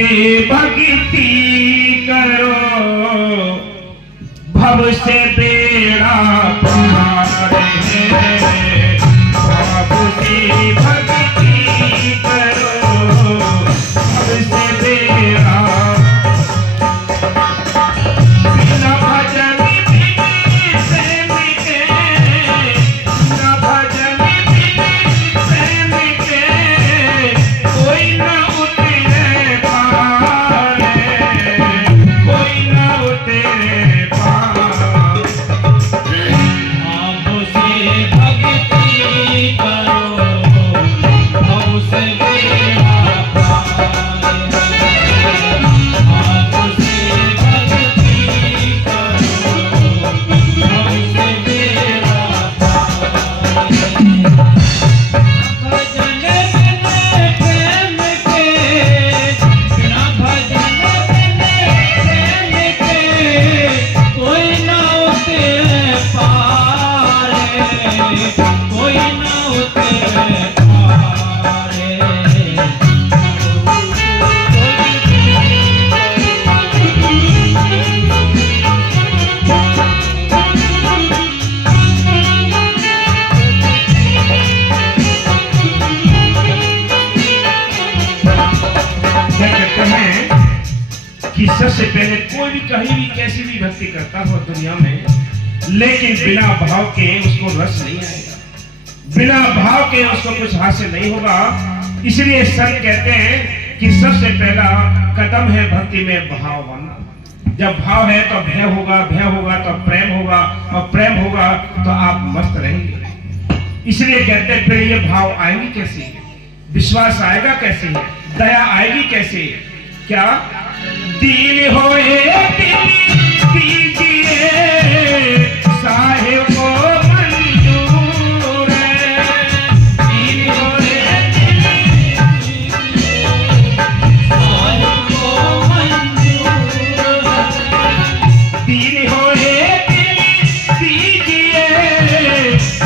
से भक्ति करो, भव से बेड़ा पार है। भव से भक्ति करो, भव से बेड़ा। बिना भजन प्रेम के, बिना भजन प्रेम के, कोई न उतरे पार, कोई न उतरे पार। भव से भक्ति करो, भव से बेड़ा पार। भव से भक्ति करो, भव से बेड़ा पार। भजन बिना प्रेम के, बिना भजन बिना प्रेम के, कोई न उतरे पार, कोई न उतरे पार। क्या कहते हैं कि सबसे पहले कोई भी कहीं भी कैसी भी भक्ति करता हो दुनिया में, लेकिन बिना भाव के उसको रस नहीं आएगा, बिना भाव के उसको कुछ हासिल नहीं होगा। इसलिए संत कहते हैं कि सबसे पहला कदम है भक्ति में भाव आना। जब भाव है तो भय होगा, भय होगा तो प्रेम होगा, और प्रेम होगा तो आप मस्त रहेंगे। इसलिए कहते हैं फिर ये भाव आएंगे कैसे, विश्वास आएगा कैसे, दया आएगी कैसे? क्या दीन होए दीजिए साहिब को मंजूर है। दीन होए साहिब को मंजूर है। दीन होए दीजिए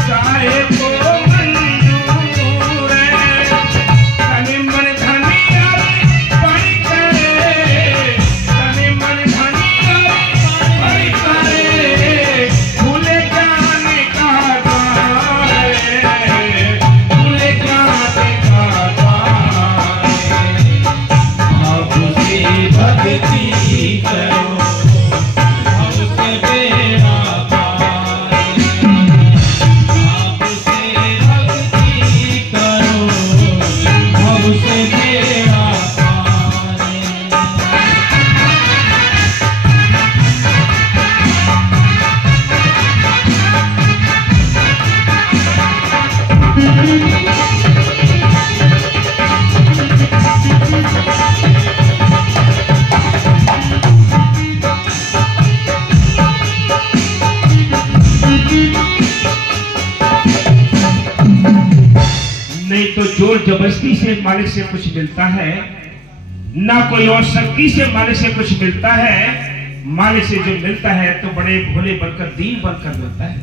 साहिब को मंजूर है। तन मन धनिया बड़ी करे, तन मन धनिया बड़ी करे, भूले जाने का द्वार है, भूले जाने का द्वार है। भव से भक्ति करो, भव से बेड़ा पार। भव से भक्ति करो, भव से बेड़ा पार। नहीं तो जोर जबरदस्ती से मालिक से कुछ मिलता है, ना कोई और शक्ति से मालिक से कुछ मिलता है। मालिक से जो मिलता है तो बड़े भोले बनकर दीन बनकर मिलता है।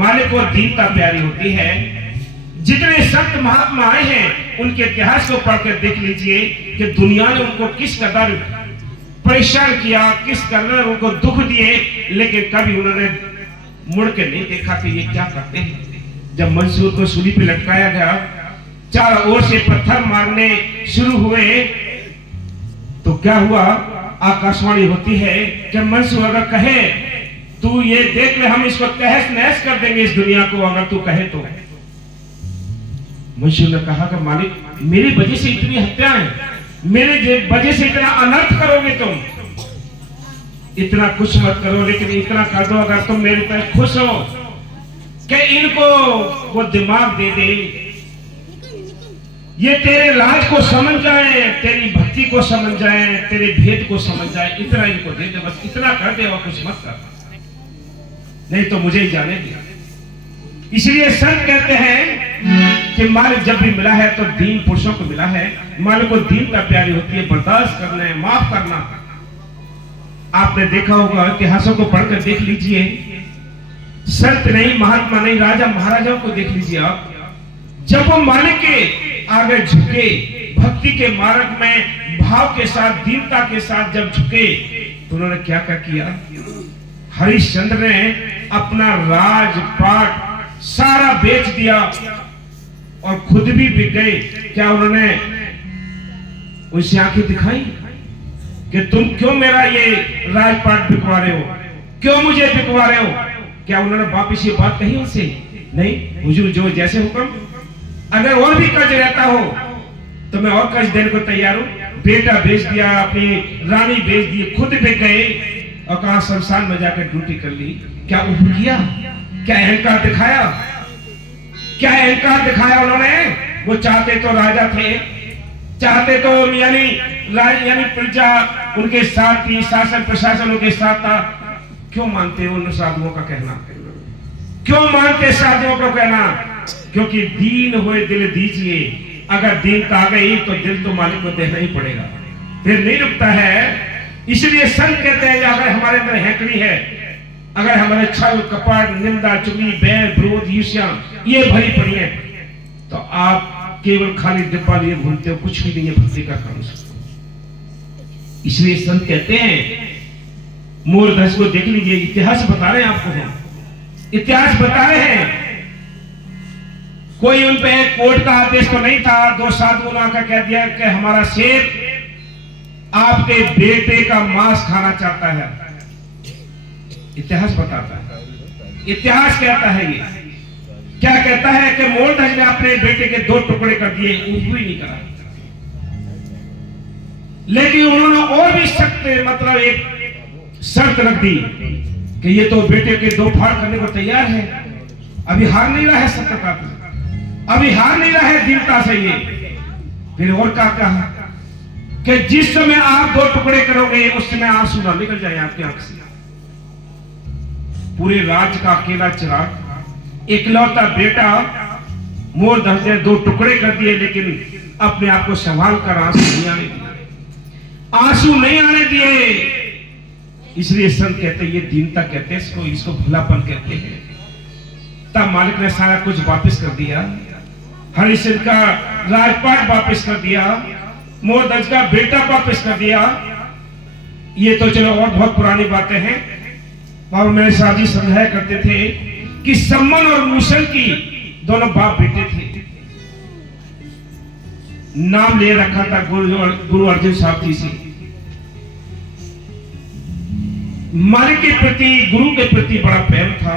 मालिक को दीनता प्यारी होती है। जितने संत महात्मा आए हैं उनके इतिहास को पढ़कर देख लीजिए कि दुनिया ने उनको किस कदर परेशान किया, किस कदर उनको दुख दिए, लेकिन कभी उन्होंने मुड़ के नहीं देखा कि ये क्या करते हैं। जब मंसूर को सूली पे लटकाया गया, चारों ओर से पत्थर मारने शुरू हुए, तो क्या हुआ? आकाशवाणी होती है कि मंसूर अगर कहे तू ये देख ले, हम इसको तहस नहस कर देंगे इस दुनिया को, अगर तू कहे तो। मंसूर ने कहा कि मालिक मेरी वजह से इतनी हत्याएं, मेरे वजह से इतना अनर्थ करोगे तुम, इतना कुछ मत करो, लेकिन इतना कर दो अगर तुम मेरे पे खुश हो कि इनको वो दिमाग दे दे, ये तेरे राज को समझ जाए, तेरी भक्ति को समझ जाए, तेरे भेद को समझ जाए, इतना इनको दे दे, बस इतना कर दे और कुछ मत कर, नहीं तो मुझे ही जाने दिया। इसलिए संत कहते हैं कि मालिक जब भी मिला है तो दीन पुरुषों को मिला है। मालिक को दीनता प्यारी होती है, बर्दाश्त करना है, माफ करना। आपने देखा होगा, इतिहासों को पढ़कर देख लीजिए, संत नहीं, महात्मा नहीं, राजा महाराजाओं को देख लीजिए आप, जब वो मालिक के आगे झुके, भक्ति के मार्ग में भाव के साथ, दीनता के साथ जब झुके तो उन्होंने क्या क्या किया। हरिश्चंद्र ने अपना राजपाट सारा बेच दिया और खुद भी बिक गए। क्या उन्होंने उनसे आंखें दिखाई कि तुम क्यों मेरा ये राजपाट बिकवा रहे हो, क्यों मुझे बिकवा रहे हो? क्या उन्होंने वापिस ये बात कही उनसे? नहीं, हुजूर जो जैसे हुक्म, अगर और भी कर्ज रहता हो तो मैं और कर्ज देने को तैयार हूं। बेटा बेच दिया, अपनी रानी बेच दी, खुद बिक गए और कहा शमशान में जाकर ड्यूटी कर ली। क्या उठ किया? क्या अहंकार दिखाया? क्या अहंकार दिखाया उन्होंने? वो चाहते तो राजा थे, चाहते तो यानी प्रजा उनके साथ थी, शासन प्रशासन उनके साथ था। क्यों मानते उन साधुओं का कहना? क्यों मानते साधुओं का कहना? क्योंकि दीन हुए दिल दीजिए। अगर दीनता आ गई तो दिल तो मालिक को देना ही पड़ेगा, फिर नहीं रुकता है। इसलिए संत कहते हैं अगर हमारे अंदर हैकड़ी है, अगर हमारे छल कपट निंदा चुगली बैर विरोध ईर्ष्या ये भरी पड़ी है, तो आप केवल खाली डिब्बा लिए घूमते हो, कुछ भी नहीं है भक्ति का काम। इसलिए संत कहते हैं, मोरध्वज को देख लीजिए, इतिहास बता रहे हैं आपको, हम इतिहास बता रहे हैं। कोई उन पे कोर्ट का आदेश तो नहीं था, दो साधुओं ने आकर कह दिया कि हमारा शेर आपके बेटे का मांस खाना चाहता है। इतिहास बताता है, इतिहास कहता है। ये क्या कहता है कि मोरध्वज ने अपने बेटे के 2 टुकड़े कर दिए, ऊपर ही नहीं करा। लेकिन उन्होंने और भी सख्त मतलब एक शर्त रख दी कि ये तो बेटे के 2 फाड़ करने को तैयार है, अभी हार नहीं रहा है सत्यता से, अभी हार नहीं रहा है दीनता से। ये फिर और क्या कहा कि जिस समय आप 2 टुकड़े करोगे उस समय आंसू ना निकल जाए आपकी आंख से। पूरे राज्य का अकेला चिराग, इकलौता बेटा, मोरध्वज ने 2 टुकड़े कर दिए, लेकिन अपने आप को संभाल कर आंसू नहीं आने दिए, आंसू नहीं आने दिए। इसलिए संत कहते हैं, ये दीनता कहते हैं इसको, इसको भलापन कहते हैं। तब मालिक ने सारा कुछ वापस कर दिया, हरिश्चंद्र का राजपाट वापस कर दिया, मोरध्वज का बेटा वापस कर दिया। ये तो चलो और बहुत पुरानी बातें हैं। बाबा मेरे साथ जी समझाया करते थे कि सम्मन और मूसल की दोनों बाप बेटे थे। नाम ले रखा था गुरु अर्जुन साहब जी से। मालिक के प्रति, गुरु के प्रति बड़ा प्रेम था।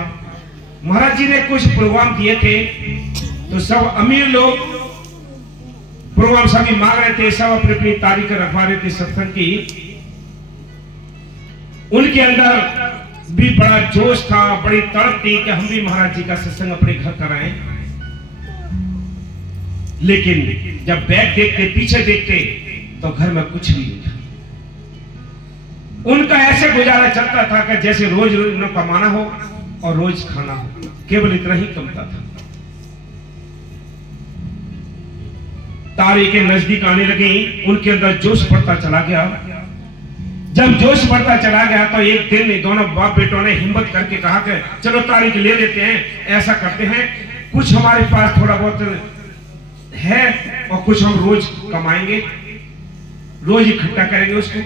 महाराज जी ने कुछ प्रोग्राम दिए थे तो सब अमीर लोग प्रोग्राम सभी मांग रहे थे, सब अपनी अपनी तारीख रखवा रहे थे सत्संग की। उनके अंदर भी बड़ा जोश था, बड़ी तड़प थी कि हम भी महाराज जी का सत्संग अपने घर कराएं। लेकिन जब बैक देखते, पीछे देखते तो घर में कुछ भी नहीं था। उनका ऐसे गुजारा चलता था कि जैसे रोज रोज कमाना हो और रोज खाना हो, केवल इतना ही कमता था। तारीखें नजदीक आने लगी, उनके अंदर जोश बढ़ता चला गया। जब जोश बढ़ता चला गया तो एक दिन दोनों बाप बेटों ने हिम्मत करके कहा कि चलो तारीख ले लेते हैं, ऐसा करते हैं, कुछ हमारे पास थोड़ा बहुत है और कुछ हम रोज कमाएंगे, रोज इकट्ठा करेंगे उसको।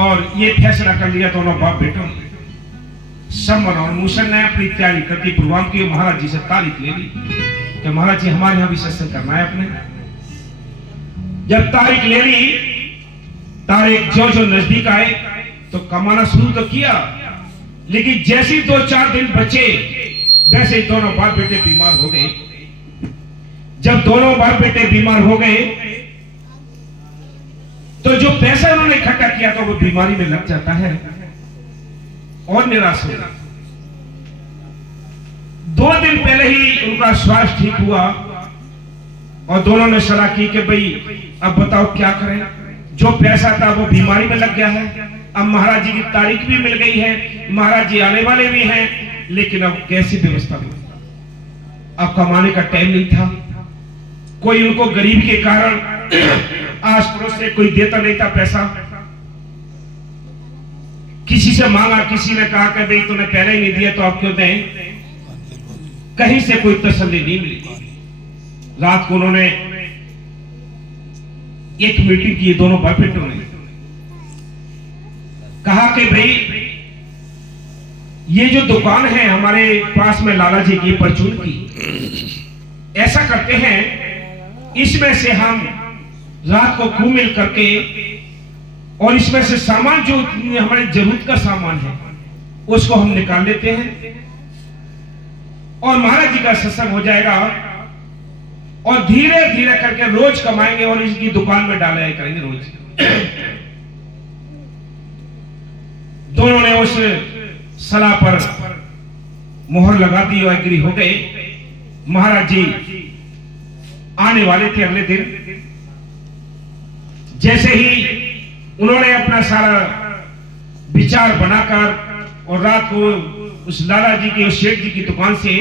और ये फैसला कर लिया दोनों बाप बेटों ने। सम्मन और मूसल ने अपनी तैयारी करके प्रोग्राम की, महाराज जी से तारीख ले ली कि महाराज जी हमारे यहां भी सत्संग करना है अपने। जब तारीख ले ली, तारीख जो जो नजदीक आए तो कमाना शुरू तो किया, लेकिन जैसे 2-4 दिन बचे वैसे ही दोनों बाप बेटे बीमार हो गए। जब दोनों बाप बेटे बीमार हो गए तो जो पैसा उन्होंने इकट्ठा किया था वो बीमारी में लग जाता है और निराश हो गया। 2 दिन पहले ही उनका स्वास्थ्य ठीक हुआ और दोनों ने सलाह की कि भाई अब बताओ क्या करें। जो पैसा था वो बीमारी में लग गया है, अब महाराज जी की तारीख भी मिल गई है, महाराज जी आने वाले भी हैं, लेकिन अब कैसी व्यवस्था हुई। अब कमाने का टाइम नहीं था, कोई उनको गरीब के कारण आस पड़ोस से कोई देता नहीं था पैसा। किसी से मांगा, किसी ने कहा कि भाई तूने पहले ही नहीं दिया तो आप क्यों दें। कहीं से कोई तसल्ली नहीं मिली। रात को उन्होंने एक मीटिंग की दोनों बापेटों ने, कहा कि भाई ये जो दुकान है हमारे पास में लाला जी की परचून की, ऐसा करते हैं इसमें से हम रात को खूब मिल करके और इसमें से सामान जो हमारे जरूरत का सामान है उसको हम निकाल लेते हैं और महाराज जी का सत्संग हो जाएगा और धीरे धीरे करके रोज कमाएंगे और इसकी दुकान में डाला करेंगे रोज। दोनों ने उस सलाह पर मोहर लगा दी और एग्री हो गए। महाराज जी आने वाले थे अगले दिन। जैसे ही उन्होंने अपना सारा विचार बनाकर और रात को उस लाला जी के उस शेठ जी की दुकान से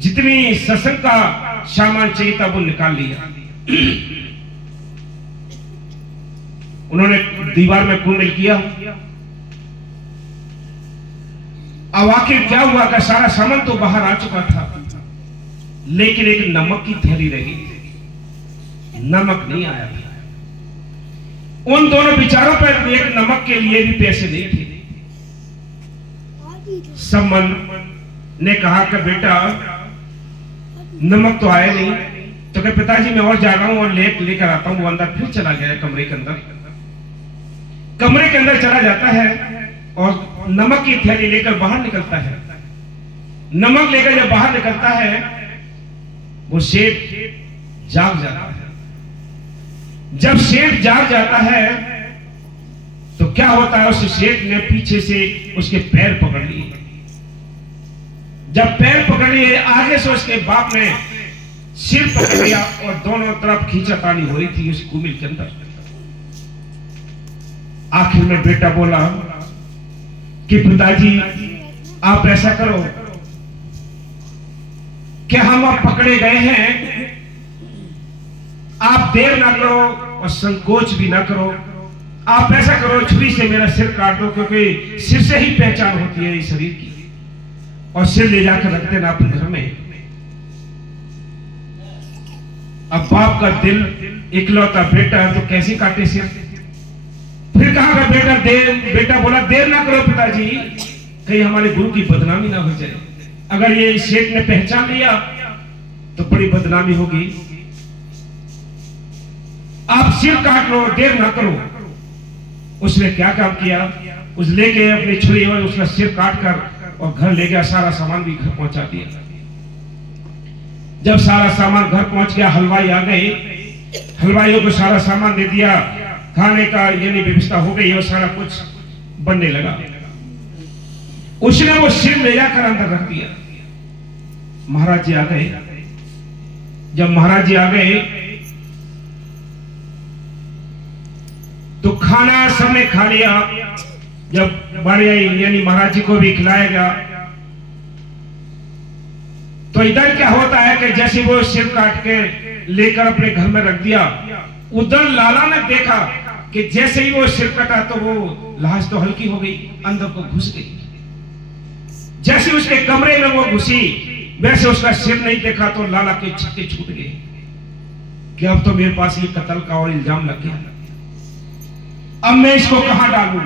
जितनी सत्संग का सामान चाहिए था वो निकाल लिया। उन्होंने दीवार में कुंडल किया। अब आखिर क्या हुआ कि सारा सामान तो बाहर आ चुका था, लेकिन एक नमक की थैली रही, नमक नहीं आया था। उन दोनों विचारों पर एक नमक के लिए भी पैसे नहीं थे। सम्मन ने कहा कि बेटा नमक तो आया नहीं, तो कहे पिताजी मैं और जा रहा हूं और लेकर आता हूं। वो अंदर फिर चला गया कमरे के अंदर। कमरे के अंदर चला जाता है और नमक की थैली लेकर बाहर निकलता है। नमक लेकर जब बाहर निकलता है वो सेठ जाग जाता है। जब सेठ जाग जाता है तो क्या होता है, उस सेठ ने पीछे से उसके पैर पकड़ लिए। जब पैर पकड़ लिए आगे से उसके बाप ने सिर पकड़ लिया और दोनों तरफ खींचातानी हो रही थी उस कुमिल के अंदर। आखिर में बेटा बोला कि पिताजी आप ऐसा करो कि हम अब पकड़े गए हैं, आप देर ना करो और संकोच भी ना करो। आप ऐसा करो छुरी से मेरा सिर काट दो, क्योंकि सिर से ही पहचान होती है इस शरीर की, और सिर ले जाकर रख देना अपने घर में। अब बाप का दिल, इकलौता बेटा है तो कैसे काटे सिर। फिर कहा बेटा बोला देर ना करो पिताजी, कहीं हमारे गुरु की बदनामी ना हो जाए। अगर ये शेख ने पहचान लिया तो बड़ी बदनामी होगी। आप सिर काट लो, देर ना करो। उसने क्या काम किया, उस लेके अपनी छुरी और उसका सिर काट कर और घर ले गया। सारा सामान भी घर पहुंचा दिया। जब सारा सामान घर पहुंच गया, हलवाई आ गए, हलवाइयों को सारा सामान दे दिया, खाने का यानी व्यवस्था हो गई और सारा कुछ बनने लगा। उसने वो सिर ले जाकर अंदर रख दिया। महाराज जी आ गए। जब महाराज जी आ गए तो खाना सबने खा लिया। जब बारी आई यानी महाराज जी को भी खिलाया गया, तो इधर क्या होता है कि जैसे वो सिर काट के लेकर अपने घर में रख दिया, उधर लाला ने देखा कि जैसे ही वो सिर कटा तो वो लाश तो हल्की हो गई, अंदर को घुस गई। जैसे उसके कमरे में वो घुसी, वैसे उसका सिर नहीं देखा तो लाला के छक्के छूट गए कि अब तो मेरे पास ये कत्ल का और इल्जाम लग गया। अब मैं इसको कहां डालूं।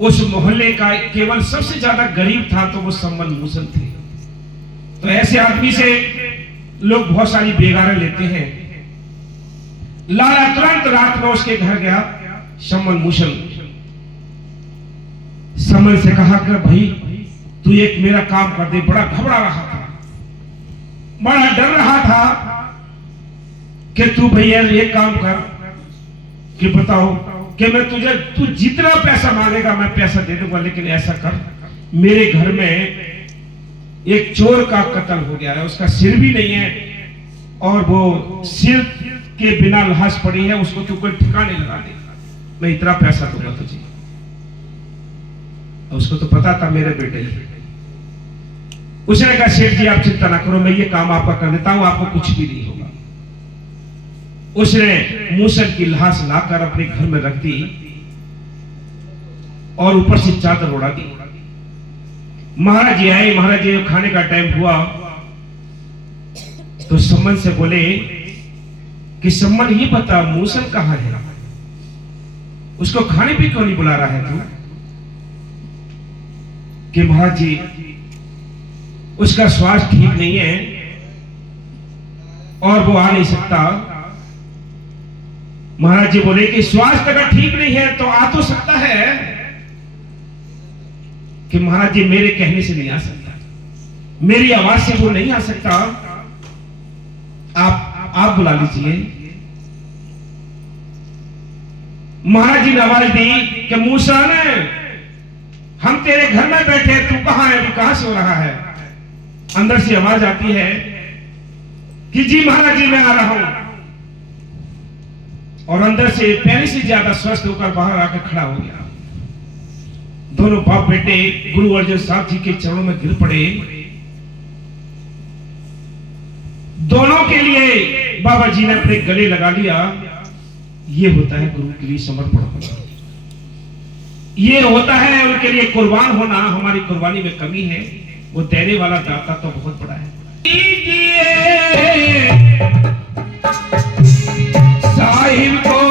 उस मोहल्ले का केवल सबसे ज्यादा गरीब था तो वो सम्मन मूसल थे। तो ऐसे आदमी से लोग बहुत सारी बेगारें लेते हैं। लाला तुरंत रात में उसके घर गया। सम्मन मूसल सम्मन से कहा कि भाई तू एक मेरा काम कर दे। बड़ा घबरा रहा था, बड़ा डर रहा था कि तू भैया एक काम कर कि बताओ कि मैं तू जितना पैसा मांगेगा मैं पैसा दे दूंगा, लेकिन ऐसा कर मेरे घर में एक चोर का कत्ल हो गया है, उसका सिर भी नहीं है और वो सिर के बिना लाश पड़ी है, उसको तू कोई ठिकाने लगा दे, मैं इतना पैसा दूंगा तुझे। उसको तो पता था मेरे बेटे ही। उसने कहा शेठ जी आप चिंता ना करो, मैं ये काम आपका कर देता हूं, आपको कुछ भी नहीं होगा। उसने मूसल की लाश लाकर अपने घर में रख दी और ऊपर से चादर उड़ा दी। महाराज जी आए। महाराज जी खाने का टाइम हुआ तो सम्मन से बोले कि सम्मन ही बता मूसल कहां है, उसको खाने पे क्यों नहीं बुला रहा है तू? कि महाराज जी उसका स्वास्थ्य ठीक नहीं है और वो आ नहीं सकता। महाराज जी बोले कि स्वास्थ्य अगर ठीक नहीं है तो आ तो सकता है, कि महाराज जी मेरे कहने से नहीं आ सकता, मेरी आवाज से वो नहीं आ सकता, आप बुला लीजिए। महाराज जी ने आवाज दी कि मूसा ने, हम तेरे घर में बैठे, तू कहां है, तू कहां से हो रहा है? अंदर से आवाज आती है कि जी महाराज जी मैं आ रहा हूं, और अंदर से पहले से ज्यादा स्वस्थ होकर बाहर आकर खड़ा हो गया। दोनों बाप बेटे गुरु अर्जुन साहब जी के चरणों में गिर पड़े। दोनों के लिए बाबा जी ने अपने गले लगा लिया। ये होता है गुरु के लिए समर्पण होना, ये होता है उनके लिए कुर्बान होना। हमारी कुर्बानी में कमी है, वो देने वाला दाता तो बहुत बड़ा है। साहिब को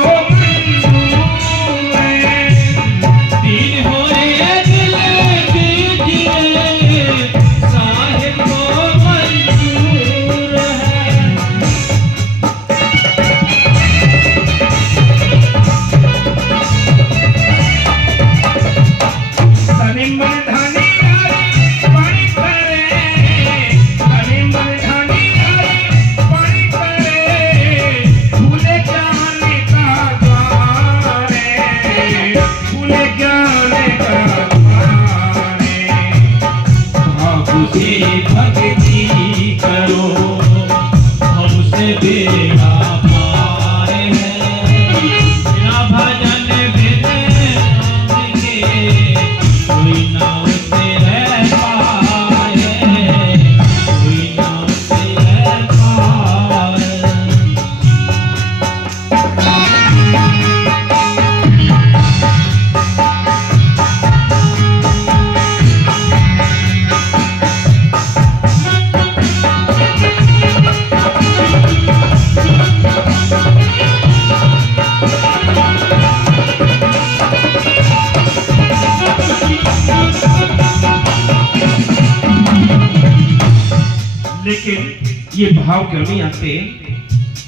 ये भाव क्यों नहीं आते,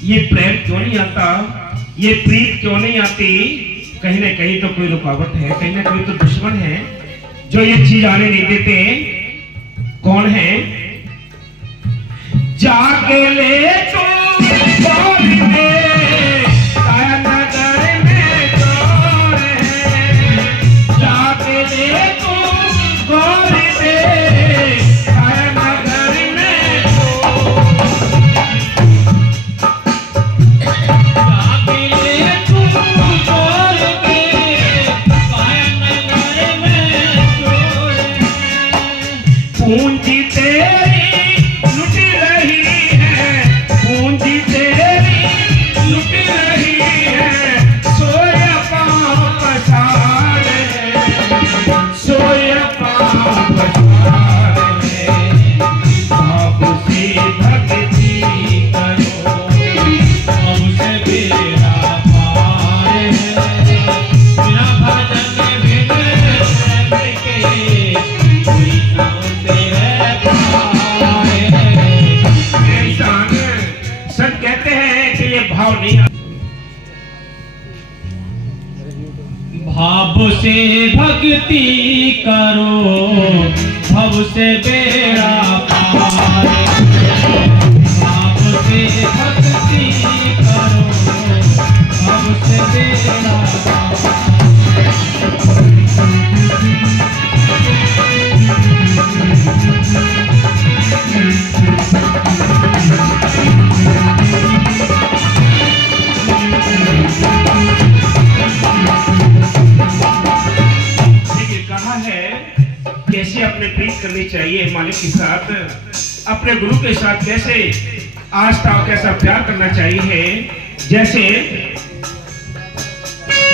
ये प्रेम क्यों नहीं आता, ये प्रीत क्यों नहीं आती? कहीं ना कहीं तो कोई रुकावट है, कहीं ना कहीं तो दुश्मन है जो ये चीज आने नहीं देते। कौन है? जाके ले तो पूंजी तेरी लुट रही है, पूंजी तेरी लुट रही है, सोया पाँव पसारे, सोया पाँव पसारे। बाप से भक्ति करो, हमसे बेड़ा पार है, बिना भजन बिन के कोई ना कहते हैं कि ये भाव नहीं। भाव से भक्ति करो, भव से बेड़ा पार। भाव से भक्ति करो, भव से बेड़ा पार। कैसे अपने प्रीत करनी चाहिए मालिक के साथ, अपने गुरु के साथ कैसे आस्था और कैसा प्यार करना चाहिए। जैसे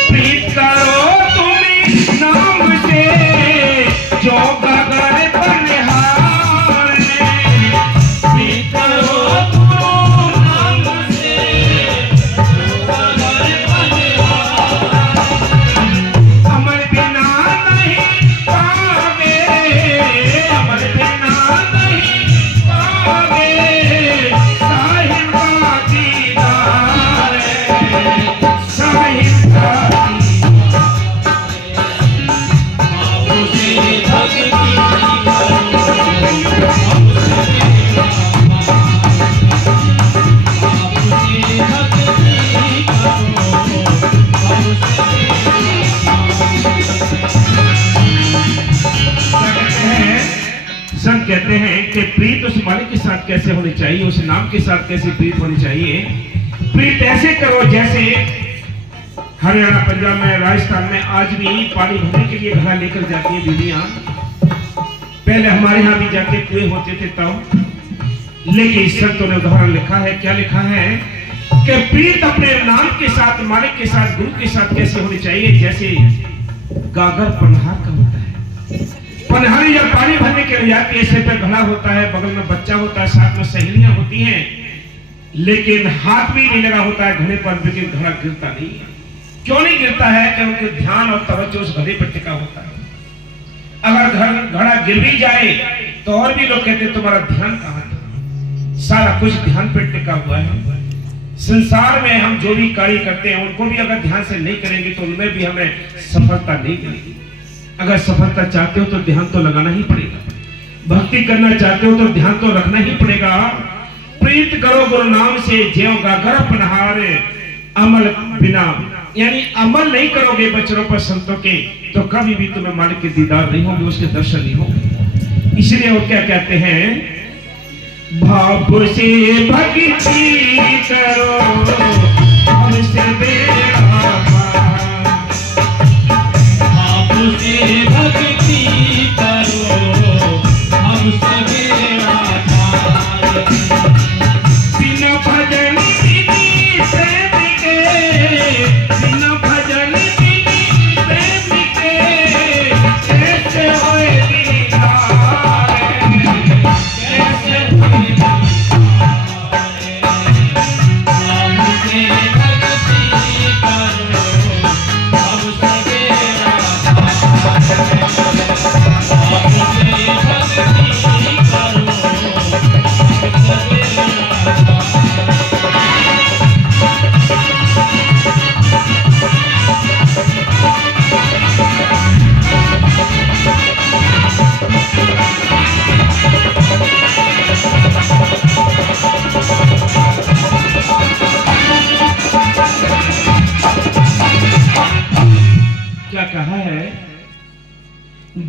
प्रीत करो तुम नाम से जो गगन बनिहार, प्रीत करो तुम नाम से उस मालिक के साथ कैसे होनी चाहिए, उस नाम के साथ कैसे प्रीत होनी चाहिए। प्रीत ऐसे करो जैसे हरियाणा, पंजाब में, राजस्थान में आज भी पानी भरने के लिए घड़ा लेकर जाती है दीदियां। पहले हमारे यहाँ भी जाके कुएं होते थे तब, लेकिन संतों ने उदाहरण लिखा है। क्या लिखा है कि प्रीत अपने नाम के साथ, मालिक के साथ, गुरु के साथ कैसे होनी चाहिए, जैसे गागर पनहार का होता है। पनहारी जब पानी भरने के लिए जाती है, सिर पे घड़ा होता है, बगल में बच्चा होता है, साथ में सहेलियां होती हैं, लेकिन हाथ भी नहीं लगा होता है घड़े पर, लेकिन घड़ा गिरता नहीं है। क्यों नहीं गिरता है? क्योंकि ध्यान और तवज्जो उस घड़े पर टिका होता है। अगर घड़ा गिर भी जाए तो और भी लोग कहते तुम्हारा ध्यान कहाँ था? सारा कुछ ध्यान पर टिका हुआ है। संसार में हम जो भी कार्य करते हैं उनको भी अगर ध्यान से नहीं करेंगे तो उनमें भी हमें सफलता नहीं मिलेगी। अगर सफलता चाहते हो तो ध्यान तो लगाना ही पड़ेगा। भक्ति करना चाहते हो तो ध्यान तो रखना ही पड़ेगा। प्रीत करो गुरु नाम से, ज्यों गागर पनहार अमल बिना, यानी अमल नहीं करोगे बचनों पर संतों के तो कभी भी तुम्हें मालिक के दीदार नहीं होंगे, उसके दर्शन नहीं होंगे। इसलिए वो क्या कहते हैं, भाव से भक्ति करो हमसे बेड़ा पार, भाव से भक्ति करो हमसे बेड़ा पार। बिना भजन विधि प्रेम के, बिना भजन विधि प्रेम के कैसे होए दीदार, कैसे होए हमसे भक्ति करो हमसे बेड़ा पार। हमसे भक्ति करो हमसे बेड़ा क्या कहा है,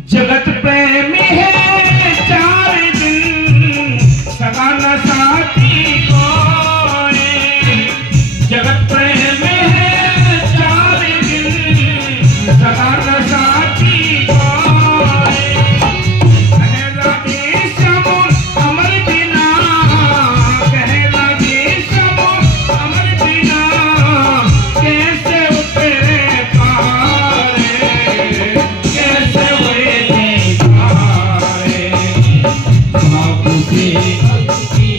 जगत प्रेमी है चार दिन सदा न साथी कोई, जगत प्रेमी है चार दिन सदा न साथी कोई, कहे लगे समुन अमर बिना, कहे लगे समुन अमर बिना कैसे उतरे पार, कैसे हुए दीदार। भाव से भक्ति